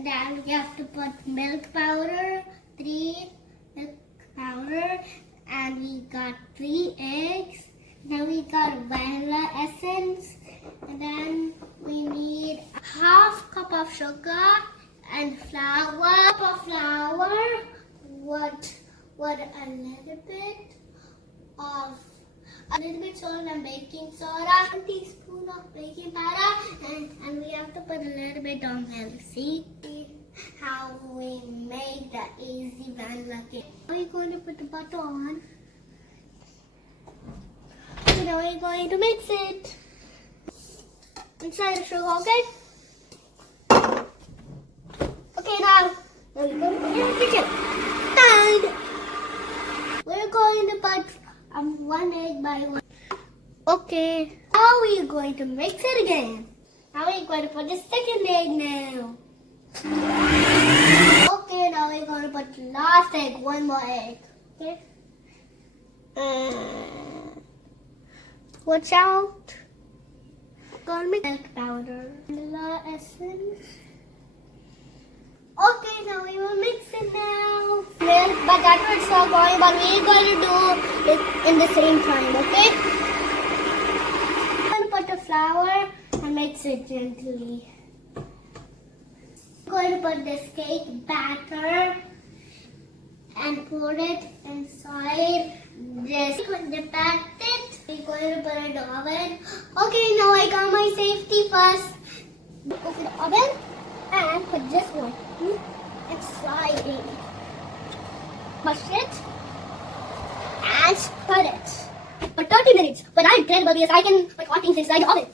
And then we have to put milk powder, 3 milk powder, and we got 3 eggs. Then we got vanilla essence, and then we need half cup of sugar and flour. Cup of flour, what a little bit salt and baking soda, 1 teaspoon of baking powder, and we have to put a little bit of milk. See how we make the easy vanilla cake. Now we're going to put the butter on. So now we're going to mix it inside the sugar, okay? Okay, now we're going to put it in the kitchen. And we're going to put 1 egg by 1. Okay, now we're going to mix it again. Now we're going to put the second egg now. Okay, now we're going to put the last egg, 1 more egg. Okay. Watch out. Gonna mix milk powder, vanilla essence. Okay, now we will mix it now. Milk, but that's what's not going, but we're going to do it in the same time, okay? I'm going to put the flour and mix it gently. I'm going to put this cake batter and pour it inside this. We're going to pat it. We're going to put it in the oven. Okay, now I got my safety first. Open the oven and put this one and slide it. Push it and spread it for 30 minutes. But I'm incredible because I can put hot things inside the oven.